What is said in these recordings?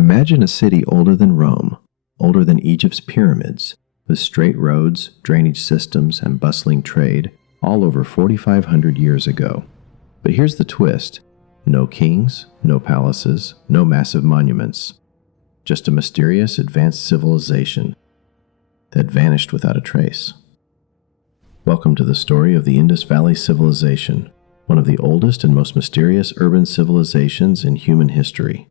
Imagine a city older than Rome, older than Egypt's pyramids, with straight roads, drainage systems, and bustling trade, all over 4,500 years ago. But here's the twist. No kings, no palaces, no massive monuments. Just a mysterious, advanced civilization that vanished without a trace. Welcome to the story of the Indus Valley Civilization, one of the oldest and most mysterious urban civilizations in human history.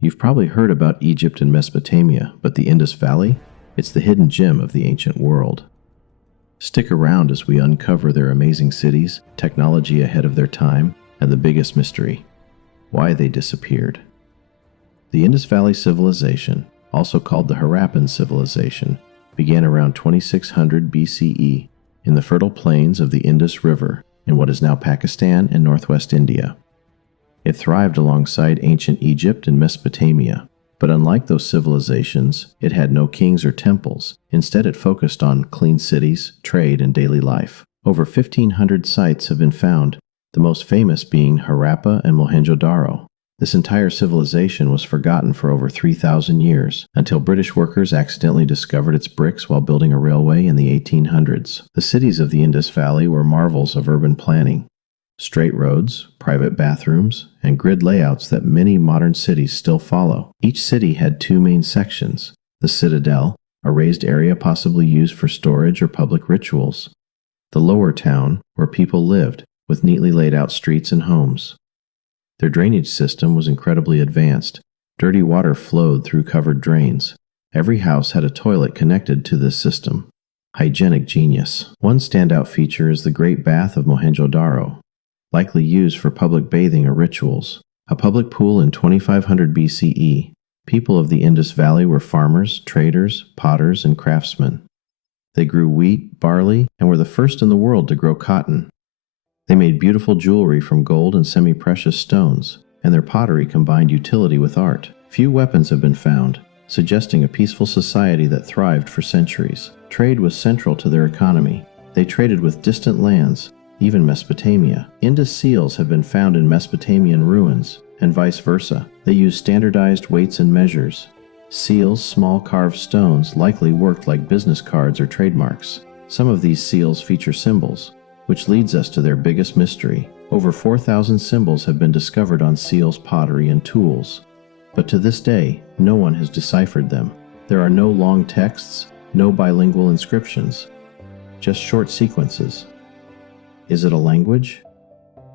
You've probably heard about Egypt and Mesopotamia, but the Indus Valley? It's the hidden gem of the ancient world. Stick around as we uncover their amazing cities, technology ahead of their time, and the biggest mystery: why they disappeared. The Indus Valley Civilization, also called the Harappan Civilization, began around 2600 BCE in the fertile plains of the Indus River in what is now Pakistan and northwest India. It thrived alongside ancient Egypt and Mesopotamia, but unlike those civilizations, it had no kings or temples. Instead, it focused on clean cities, trade, and daily life. Over 1,500 sites have been found, the most famous being Harappa and Mohenjo-daro. This entire civilization was forgotten for over 3,000 years, until British workers accidentally discovered its bricks while building a railway in the 1800s. The cities of the Indus Valley were marvels of urban planning. Straight roads, private bathrooms, and grid layouts that many modern cities still follow. Each city had two main sections: the citadel, a raised area possibly used for storage or public rituals; the lower town, where people lived, with neatly laid out streets and homes. Their drainage system was incredibly advanced. Dirty water flowed through covered drains. Every house had a toilet connected to this system. Hygienic genius. One standout feature is the Great Bath of Mohenjo-daro, likely used for public bathing or rituals. A public pool in 2500 BCE. People of the Indus Valley were farmers, traders, potters, and craftsmen. They grew wheat, barley, and were the first in the world to grow cotton. They made beautiful jewelry from gold and semi-precious stones, and their pottery combined utility with art. Few weapons have been found, suggesting a peaceful society that thrived for centuries. Trade was central to their economy. They traded with distant lands, even Mesopotamia. Indus seals have been found in Mesopotamian ruins, and vice versa. They used standardized weights and measures. Seals, small carved stones, likely worked like business cards or trademarks. Some of these seals feature symbols, which leads us to their biggest mystery. Over 4,000 symbols have been discovered on seals, pottery, and tools. But to this day, no one has deciphered them. There are no long texts, no bilingual inscriptions, just short sequences. Is it a language?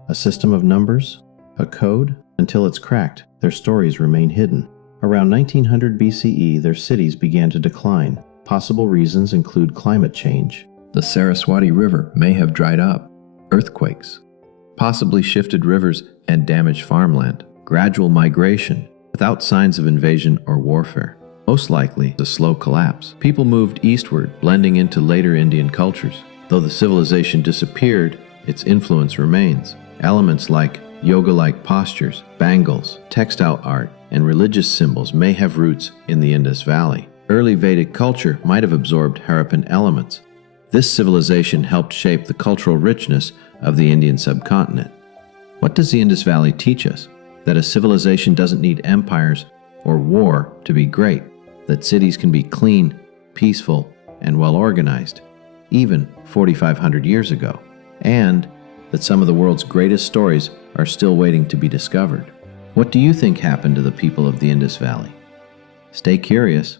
A system of numbers? A code? Until it's cracked, their stories remain hidden. Around 1900 BCE, their cities began to decline. Possible reasons include climate change. The Saraswati River may have dried up. Earthquakes, possibly shifted rivers and damaged farmland. Gradual migration, without signs of invasion or warfare. Most likely, a slow collapse. People moved eastward, blending into later Indian cultures. Though the civilization disappeared, its influence remains. Elements like yoga-like postures, bangles, textile art, and religious symbols may have roots in the Indus Valley. Early Vedic culture might have absorbed Harappan elements. This civilization helped shape the cultural richness of the Indian subcontinent. What does the Indus Valley teach us? That a civilization doesn't need empires or war to be great. That cities can be clean, peaceful, and well organized, even 4,500 years ago. And that some of the world's greatest stories are still waiting to be discovered. What do you think happened to the people of the Indus Valley? Stay curious.